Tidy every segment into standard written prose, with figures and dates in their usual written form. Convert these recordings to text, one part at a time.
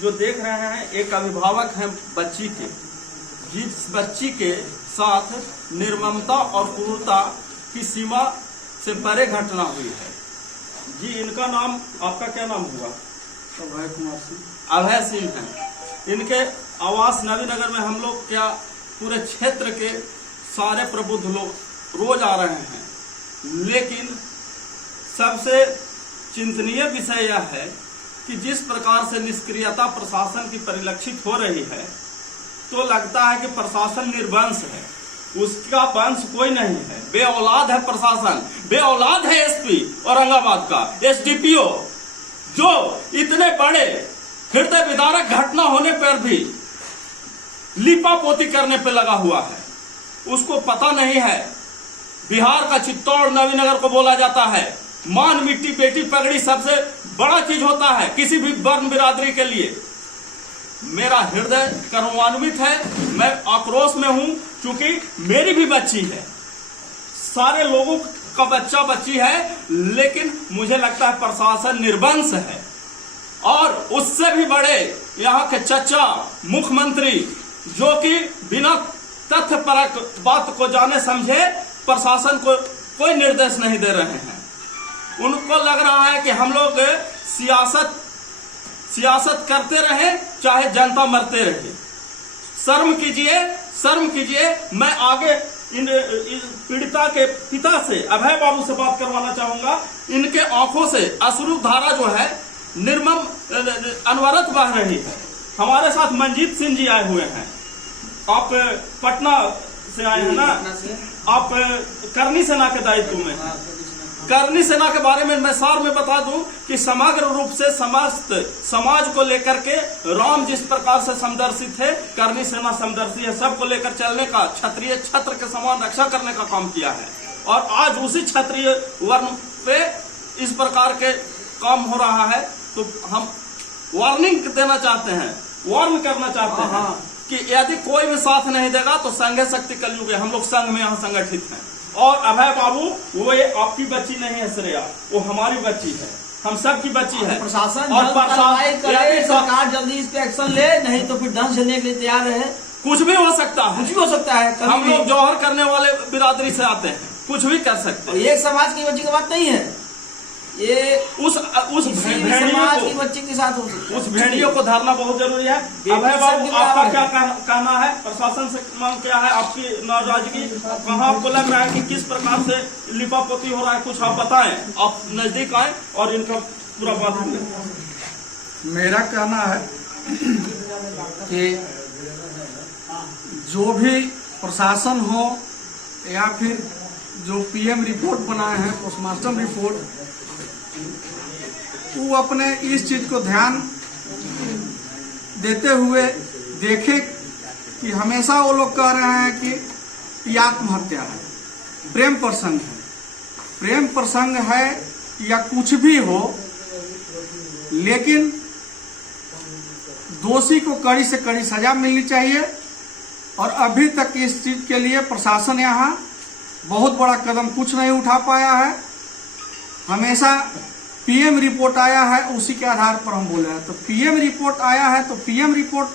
जो देख रहे हैं एक अभिभावक हैं बच्ची के, जिस बच्ची के साथ निर्ममता और क्रूरता की सीमा से परे घटना हुई है। जी, इनका नाम, आपका क्या नाम हुआ? अभय कुमार सिंह। अभय सिंह हैं। इनके आवास नवीनगर में हम लोग क्या पूरे क्षेत्र के सारे प्रबुद्ध लोग रोज आ रहे हैं, लेकिन सबसे चिंतनीय विषय यह है कि जिस प्रकार से निष्क्रियता प्रशासन की परिलक्षित हो रही है, तो लगता है कि प्रशासन निर्वंश है, उसका वंश कोई नहीं है, बे औलाद है प्रशासन, बे औलाद है एसपी औरंगाबाद का, एसडीपीओ, जो इतने बड़े हृदय विदारक घटना होने पर भी लिपापोती करने पे लगा हुआ है। उसको पता नहीं है बिहार का चित्तौड़ नवीनगर को बोला जाता है मान, मिट्टी, बेटी, पगड़ी सबसे बड़ा चीज होता है किसी भी वर्ण बिरादरी के लिए। मेरा हृदय कर्मान्वित है, मैं आक्रोश में हूं, क्योंकि मेरी भी बच्ची है, सारे लोगों का बच्चा बच्ची है, लेकिन मुझे लगता है प्रशासन निर्वंश है। और उससे भी बड़े यहाँ के चचा मुख्यमंत्री, जो कि बिना तथ्यपरक बात को जाने समझे प्रशासन को कोई निर्देश नहीं दे रहे हैं। उनको लग रहा है कि हम लोग सियासत करते रहे, चाहे जनता मरते रहे। शर्म कीजिए, शर्म कीजिए। मैं आगे इन पीड़िता के पिता से, अभय बाबू से बात करवाना चाहूंगा। इनके आंखों से अश्रु धारा जो है निर्मम अनवरत बह रही है। हमारे साथ मंजीत सिंह जी आए हुए हैं। आप पटना से आए हैं ना? आप करनी सेना के दायित्व में हैं। करनी सेना के बारे में मैं सार में बता दूं कि समग्र रूप से समस्त समाज को लेकर के राम जिस प्रकार से समदर्शित है, करनी सेना समदर्शी है। सबको लेकर चलने का, क्षत्रिय छत्र के समान रक्षा करने का काम किया है। और आज उसी क्षत्रिय वर्ण पे इस प्रकार के काम हो रहा है, तो हम वार्निंग देना चाहते हैं, वार्न करना चाहते हैं कि यदि कोई भी साथ नहीं देगा तो संघ शक्ति कलयुग है। हम लोग संघ में यहाँ संगठित हैं। और अभय बाबू, वो ये आपकी बच्ची नहीं है श्रेया, वो हमारी बच्ची है, हम सब की बच्ची है। प्रशासन और सरकार जल्दी इस पे एक्शन ले, नहीं तो फिर दंड झेलने के लिए तैयार है। कुछ भी हो सकता है, कुछ भी हो सकता है। हम लोग जौहर करने वाले बिरादरी से आते हैं, कुछ भी कर सकते हैं। एक समाज की बच्ची की बात नहीं है, ये उस समाज की बच्ची के साथ हो सकता है। उस भेड़ियों को धरना बहुत जरूरी है। अभय बाबू, आपका क्या कहना है? प्रशासन से मांग क्या है? आपकी नाराजगी कहाँ आपको लग रहा है कि किस प्रकार से लिपापोती हो रहा है? कुछ आप बताएं, आप नजदीक आए और इनका पूरा बात सुने। मेरा कहना है कि जो भी प्रशासन हो या फिर जो पीएम रिपोर्ट बनाए हैं, पोस्टमार्टम रिपोर्ट, वो अपने इस चीज को ध्यान देते हुए देखे कि हमेशा वो लोग कह रहे हैं कि आत्महत्या है, प्रेम प्रसंग है। प्रेम प्रसंग है या कुछ भी हो, लेकिन दोषी को कड़ी से कड़ी सजा मिलनी चाहिए। और अभी तक इस चीज के लिए प्रशासन यहाँ बहुत बड़ा कदम कुछ नहीं उठा पाया है। हमेशा पीएम रिपोर्ट आया है, उसी के आधार पर हम बोले हैं। तो पीएम रिपोर्ट आया है तो पीएम रिपोर्ट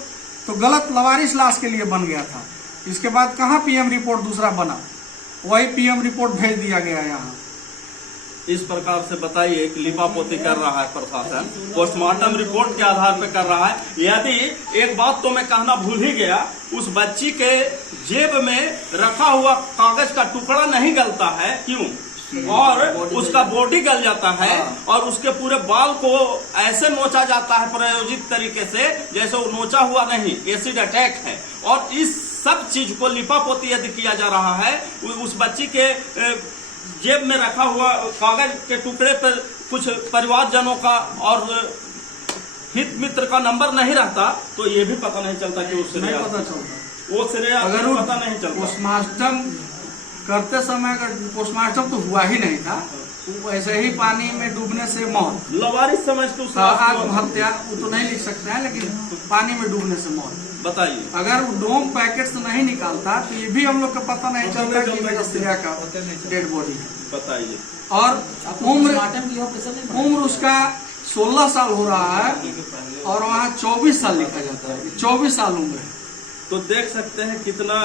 तो गलत लवारिस लाश के लिए बन गया था। इसके बाद कहाँ पीएम रिपोर्ट दूसरा बना, वही पीएम रिपोर्ट भेज दिया गया यहाँ। इस प्रकार से बताइए कि लिपापोती कर रहा है प्रशासन, पोस्टमार्टम रिपोर्ट के आधार पर कर रहा है। यदि एक बात तो मैं कहना भूल ही गया, उस बच्ची के जेब में रखा हुआ कागज का टुकड़ा नहीं गलता है, क्यों? और उसका बॉडी गल जाता है और उसके पूरे बाल को ऐसे नोचा जाता है प्रायोजित तरीके से जैसे वो नोचा हुआ नहीं, एसिड अटैक है। और इस सब चीज को लिपापोती यदि किया जा रहा है, उस बच्ची के जेब में रखा हुआ कागज के टुकड़े पर कुछ परिवारजनों का और हित मित्र का नंबर नहीं रहता, तो ये भी पता नहीं चलता कि उससे नहीं पता चलता, वो श्रेया अगर पता नहीं चलता। पोस्टमार्टम करते समय अगर पोस्टमार्टम तो हुआ ही नहीं था, ऐसे ही पानी में डूबने से मौत, लवारिस समझ के आत्महत्या, वो तो नहीं लिख सकते हैं, लेकिन पानी में डूबने से मौत। बताइए, अगर वो डोम पैकेट से नहीं निकालता तो ये भी हम लोग को पता नहीं चलता कि मेरा श्रेया का डेड बॉडी है। बताइए। और उम्र उसका 16 साल हो रहा है और वहाँ 24 साल लिखा जाता है, 24 साल उम्र है। तो देख सकते हैं कितना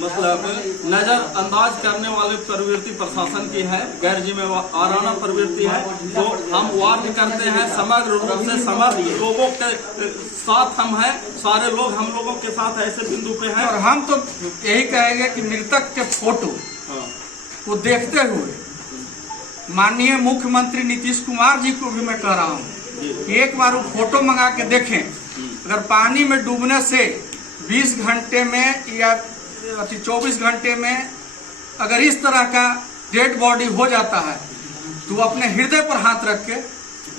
मतलब नजरअंदाज करने वाली प्रवृत्ति प्रशासन की है, गैर जिम्मेवाराना प्रवृत्ति है। तो हम वार्न करते हैं समग्र रूप से, समग्र लोगों के साथ हम हैं, सारे लोग हम लोगों के साथ ऐसे बिंदु पे हैं। और हम तो यही कहेंगे कि मृतक के फोटो को देखते हुए माननीय मुख्यमंत्री नीतीश कुमार जी को भी मैं कह रहा हूँ कि एक बार वो फोटो मंगा के देखें। अगर पानी में डूबने से 20 घंटे में या 24 घंटे में अगर इस तरह का डेड बॉडी हो जाता है तो अपने हृदय पर हाथ रख के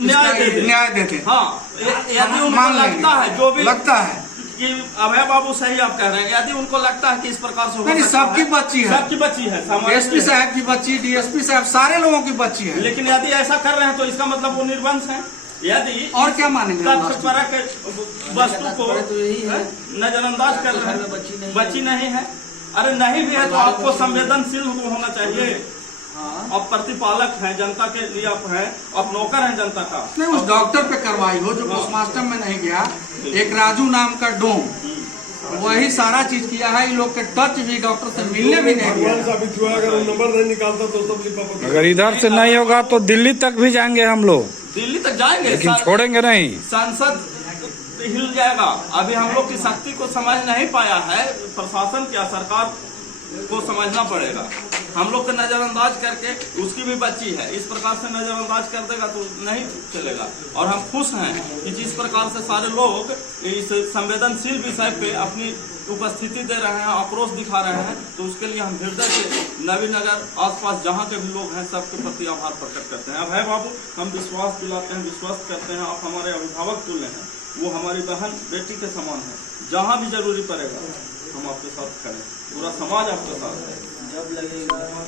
न्याय देते। हाँ, यदि उनको लगता है, जो भी लगता है कि अभय बाबू सही आप कह रहे हैं, यदि उनको लगता है कि इस प्रकार से नहीं, सबकी बच्ची है, सबकी बच्ची है, एसपी साहब की बच्ची, डीएसपी साहब, सारे लोगों की बच्ची है। लेकिन यदि ऐसा कर रहे हैं तो इसका मतलब वो निर्वंश है। यदि और क्या मानेंगे, तथ्यपरक वस्तु को तो यही है, नजरअंदाज कर रहे हैं, बच्ची नहीं है। अरे नहीं भी है तो आपको संवेदनशील होना चाहिए। आप प्रतिपालक हैं, जनता के लिए आप हैं, आप नौकर हैं जनता का। नहीं, उस डॉक्टर पे कार्रवाई हो जो पोस्टमार्टम में नहीं गया, एक राजू नाम का डोम, वही सारा चीज किया है। इन लोग के टच भी डॉक्टर से मिलने भी नहीं दिया। साबित हुआ, अगर वो नंबर नहीं निकालता तो सब लिफाफा। अगर इधर से नहीं होगा तो दिल्ली तक भी जाएंगे हम लोग, दिल्ली तक जाएंगे, लेकिन छोड़ेंगे नहीं। संसद हिल जाएगा। अभी हम लोग की शक्ति को समझ नहीं पाया है प्रशासन, क्या सरकार को समझना पड़ेगा। हम लोग को नजरअंदाज करके, उसकी भी बच्ची है, इस प्रकार से नजरअंदाज कर देगा तो नहीं चलेगा। और हम खुश हैं कि जिस प्रकार से सारे लोग इस संवेदनशील विषय पे अपनी उपस्थिति दे रहे हैं, आक्रोश दिखा रहे हैं, तो उसके लिए हम हृदय से नवीनगर आसपास जहाँ के भी लोग हैं सबके प्रति आभार प्रकट करते हैं। अभय बाबू, हम विश्वास दिलाते हैं, विश्वास करते हैं, आप हमारे अभिभावक तुल्य हैं, वो हमारी बहन बेटी के समान है। जहाँ भी जरूरी पड़ेगा हम आपके साथ खड़े, पूरा समाज आपके साथ है। जब लगेगा